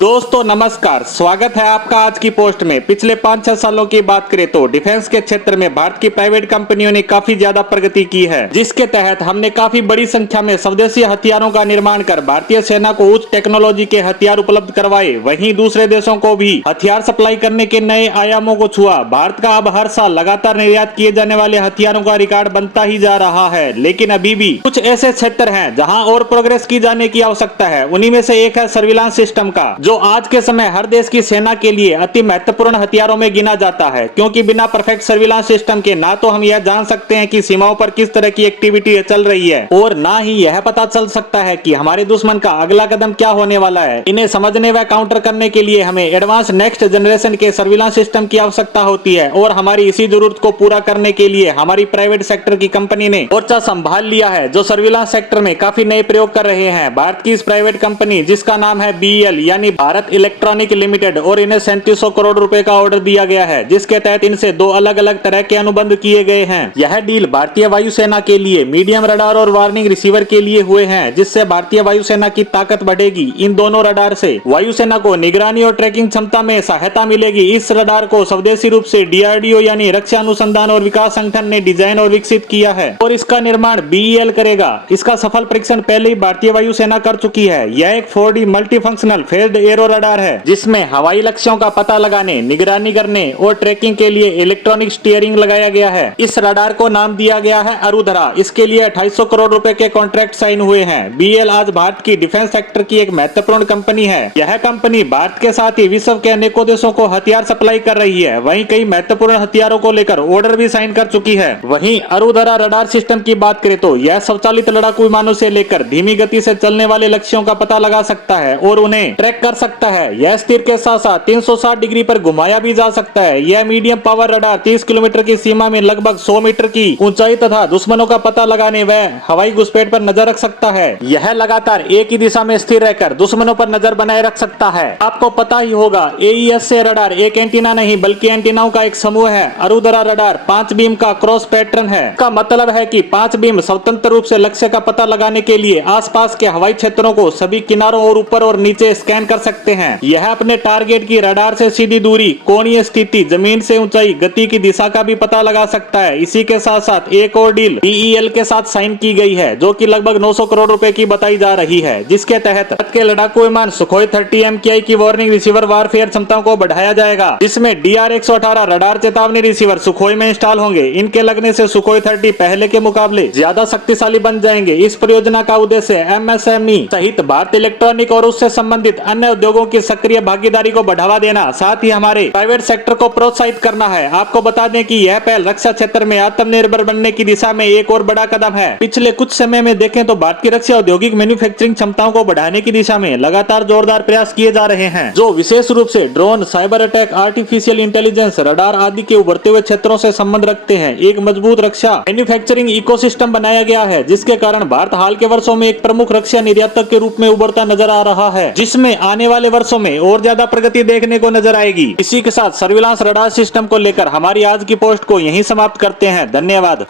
दोस्तों नमस्कार, स्वागत है आपका आज की पोस्ट में। पिछले 5-6 सालों की बात करें तो डिफेंस के क्षेत्र में भारत की प्राइवेट कंपनियों ने काफी ज्यादा प्रगति की है, जिसके तहत हमने काफी बड़ी संख्या में स्वदेशी हथियारों का निर्माण कर भारतीय सेना को उच्च टेक्नोलॉजी के हथियार उपलब्ध करवाए। वहीं दूसरे देशों को भी हथियार सप्लाई करने के नए आयामों को छुआ। भारत का अब हर साल लगातार निर्यात किए जाने वाले हथियारों का रिकॉर्ड बनता ही जा रहा है, लेकिन अभी भी कुछ ऐसे क्षेत्र हैं जहां और प्रोग्रेस की जाने की आवश्यकता है। उन्हीं में से एक है सर्विलांस सिस्टम का, जो आज के समय हर देश की सेना के लिए अति महत्वपूर्ण हथियारों में गिना जाता है, क्योंकि बिना परफेक्ट सर्विलांस सिस्टम के ना तो हम यह जान सकते हैं कि सीमाओं पर किस तरह की एक्टिविटी चल रही है, और ना ही यह पता चल सकता है कि हमारे दुश्मन का अगला कदम क्या होने वाला है। इन्हें समझने व काउंटर करने के लिए हमें एडवांस नेक्स्ट जनरेशन के सर्विलांस सिस्टम की आवश्यकता होती है, और हमारी इसी जरूरत को पूरा करने के लिए हमारी प्राइवेट सेक्टर की कंपनी ने मोर्चा संभाल लिया है, जो सर्विलांस सेक्टर में काफी नए प्रयोग कर रहे हैं। भारत की इस प्राइवेट कंपनी, जिसका नाम है BEL यानी भारत इलेक्ट्रॉनिक लिमिटेड, और इन्हें 3700 करोड़ रुपए का ऑर्डर दिया गया है, जिसके तहत इनसे 2 अलग अलग तरह के अनुबंध किए गए हैं। यह डील भारतीय वायुसेना के लिए मीडियम रडार और वार्निंग रिसीवर के लिए हुए हैं, जिससे भारतीय वायुसेना की ताकत बढ़ेगी। इन दोनों रडार से वायुसेना को निगरानी और ट्रैकिंग क्षमता में सहायता मिलेगी। इस रडार को स्वदेशी रूप से DRDO यानी रक्षा अनुसंधान और विकास संगठन ने डिजाइन और विकसित किया है, और इसका निर्माण BEL करेगा। इसका सफल परीक्षण पहले ही भारतीय वायुसेना कर चुकी है। यह एक 4D multifunctional phased arrow radar है, जिसमें हवाई लक्ष्यों का पता लगाने, निगरानी करने और ट्रैकिंग के लिए इलेक्ट्रॉनिक स्टीयरिंग लगाया गया है। इस रडार को नाम दिया गया है अरुधरा। इसके लिए 2800 करोड़ रुपए के कॉन्ट्रैक्ट साइन हुए हैं। BEL आज भारत की डिफेंस सेक्टर की एक महत्वपूर्ण कंपनी है। यह कंपनी भारत के साथ ही विश्व के अनेकों देशों को हथियार सप्लाई कर रही है। वहीं कई महत्वपूर्ण हथियारों को लेकर ऑर्डर भी साइन कर चुकी है। वहीं अरुधरा रडार सिस्टम की बात करें तो यह स्वचालित लड़ाकू विमानों से लेकर धीमी गति से चलने वाले लक्ष्यों का पता लगा सकता है और उन्हें ट्रैक कर सकता है। यह स्थिर के साथ साथ 360 डिग्री पर घुमाया भी जा सकता है। यह मीडियम पावर रडार 30 किलोमीटर की सीमा में लगभग 100 मीटर की ऊंचाई तथा दुश्मनों का पता लगाने व हवाई घुसपैठ पर नजर रख सकता है। यह लगातार एक ही दिशा में स्थिर रहकर दुश्मनों पर नजर बनाए रख सकता है। आपको पता ही होगा, AES से रडार एक एंटीना नहीं बल्कि एंटीनाओं का एक समूह है। अरुधरा रडार 5 बीम का क्रॉस पैटर्न है। इसका मतलब है कि 5 बीम स्वतंत्र रूप से लक्ष्य का पता लगाने के लिए आसपास के हवाई क्षेत्रों को सभी किनारों और ऊपर और नीचे स्कैन कर सकते हैं। यह अपने टारगेट की रडार से सीधी दूरी, कोणीय स्थिति, जमीन से ऊंचाई, गति की दिशा का भी पता लगा सकता है। इसी के साथ साथ एक और डील BEL के साथ साइन की गई है, जो कि लगभग 900 करोड़ रुपए की बताई जा रही है, जिसके तहत भारत के लड़ाकू विमान सुखोई 30 MKI की वार्निंग रिसीवर वारफेयर क्षमताओं को बढ़ाया जाएगा, जिसमें DR-118 रडार चेतावनी रिसीवर सुखोई में इंस्टॉल होंगे। इनके लगने से सुखोई 30 पहले के मुकाबले ज्यादा शक्तिशाली बन जाएंगे। इस परियोजना का उद्देश्य MSME सहित भारत इलेक्ट्रॉनिक और उससे संबंधित अन्य उद्योगों की सक्रिय भागीदारी को बढ़ावा देना, साथ ही हमारे प्राइवेट सेक्टर को प्रोत्साहित करना है। आपको बता दें कि यह पहल रक्षा क्षेत्र में आत्मनिर्भर बनने की दिशा में एक और बड़ा कदम है। पिछले कुछ समय में देखें तो भारत की रक्षा औद्योगिक मैन्युफैक्चरिंग क्षमताओं को बढ़ाने की दिशा में लगातार जोरदार प्रयास किए जा रहे हैं, जो विशेष रूप से drone, cyber attack, artificial intelligence, radar आदि के उभरते हुए क्षेत्रों से संबंध रखते हैं। एक मजबूत रक्षा मैन्युफैक्चरिंग इकोसिस्टम बनाया गया है, जिसके कारण भारत हाल के वर्षों में एक प्रमुख रक्षा निर्यातक के रूप में उभरता नजर आ रहा है, जिसमें आने वाले वर्षों में और ज्यादा प्रगति देखने को नजर आएगी। इसी के साथ सर्विलांस रडार सिस्टम को लेकर हमारी आज की पोस्ट को यहीं समाप्त करते हैं। धन्यवाद।